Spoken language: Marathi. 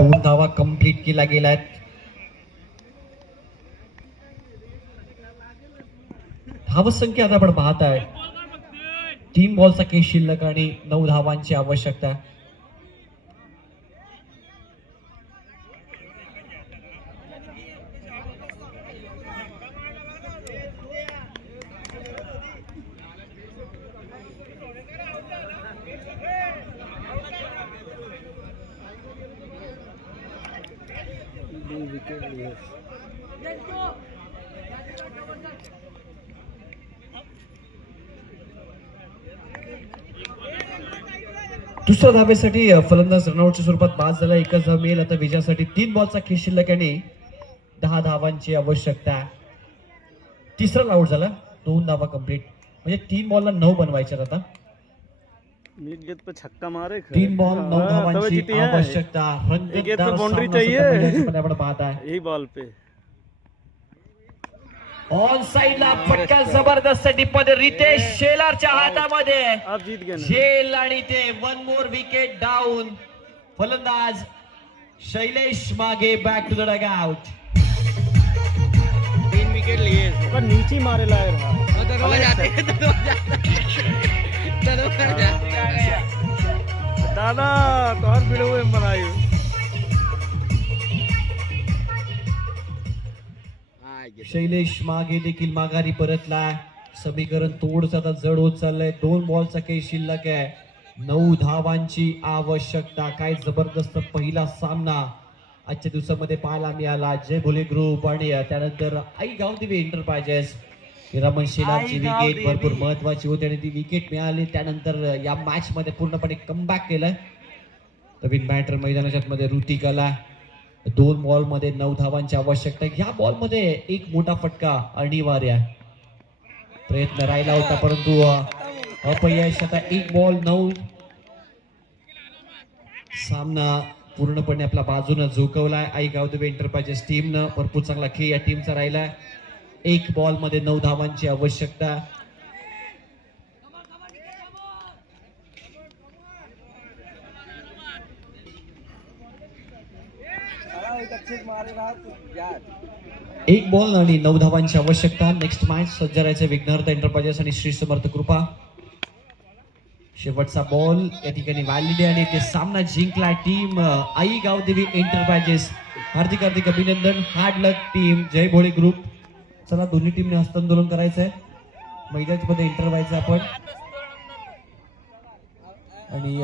2 धावा कंप्लीट केल्या गेल्यात. धावसंख्या आता आपण पाहत आहे 3 बॉलचा खेळ शिल्लक आणि 9 धावांची आवश्यकता. दुसऱ्या धावेसाठी फलंदाज रनआउटच्या स्वरूपात बाद झाला. एकच धाव मिळेल आता विजयासाठी. 3 बॉलचा खेळ शिल्लक आणि 10 धावांची आवश्यकता. तिसरा आउट झाला. 2 धावा कंप्लीट म्हणजे 3 बॉलला 9 बनवायच्यात आता. छक्का मारे 3 बॉल 9 धावांची आवश्यकता. बाउंड्री चाहिए आपण पाहत आहे यही बॉल पे. ऑन साइडला फटका जबरदस्त टिपमध्ये रितेश शेलारच्या हातामध्ये. आप जीत गए शेल आणि ते 1 मोर विकेट डाऊन. फलंदाज शैलेश मागे back to the dugout. 3 wicket लिए पर नीचे मारे लाए रहा दादा तोहर भिड़ो में बनाई. शैलेश मागे देखील माघारी परतला. समीकरण थोडंसं आता जड होत चाललंय. 2 बॉलचा काही शिल्लक आहे. 9 धावांची आवश्यकता. काय जबरदस्त पहिला सामना आजच्या दिवसामध्ये पाहायला मिळाला. जय भोले ग्रुप आणि त्यानंतर आई गावदेवी एंटरप्राइजेस. रमण शेलारची विकेट भरपूर महत्वाची होती आणि ती विकेट मिळाली. त्यानंतर या मॅच मध्ये पूर्णपणे कमबॅक केलंय. नवीन बॅटर मैदानाच्या मध्ये ऋतिकाला. 2 बॉल मध्ये 9 धावांची आवश्यकता. या बॉल मध्ये एक मोठा फटका अनिवार्य. प्रयत्न राहिला होता परंतु अपयश. आता 1 बॉल 9. सामना पूर्णपणे आपल्या बाजूने झोकवलाय. आई गावदेवी एंटरप्राइजेस टीमनं भरपूर चांगला खेळ या टीमचा राहिलाय. 1 बॉल मध्ये 9 धावांची आवश्यकता. एक बॉल आणि 9 धावांची आवश्यकता. नेक्स्ट मॅच सज्जरायचे विघ्नहर्ता एंटरप्राइजेस आणि श्री समर्थ कृपा. शेवटचा बॉल या ठिकाणी व्हॅलिड आणि ते सामना जिंकला टीम आई गावदेवी एंटरप्राइजेस. हार्दिक हार्दिक अभिनंदन. हार्ड लक टीम जय भोळे ग्रुप. चला दोन्ही टीमने हस्तांदोलन करायचंय. मैदानामध्ये एंटर व्हायचं आपण आणि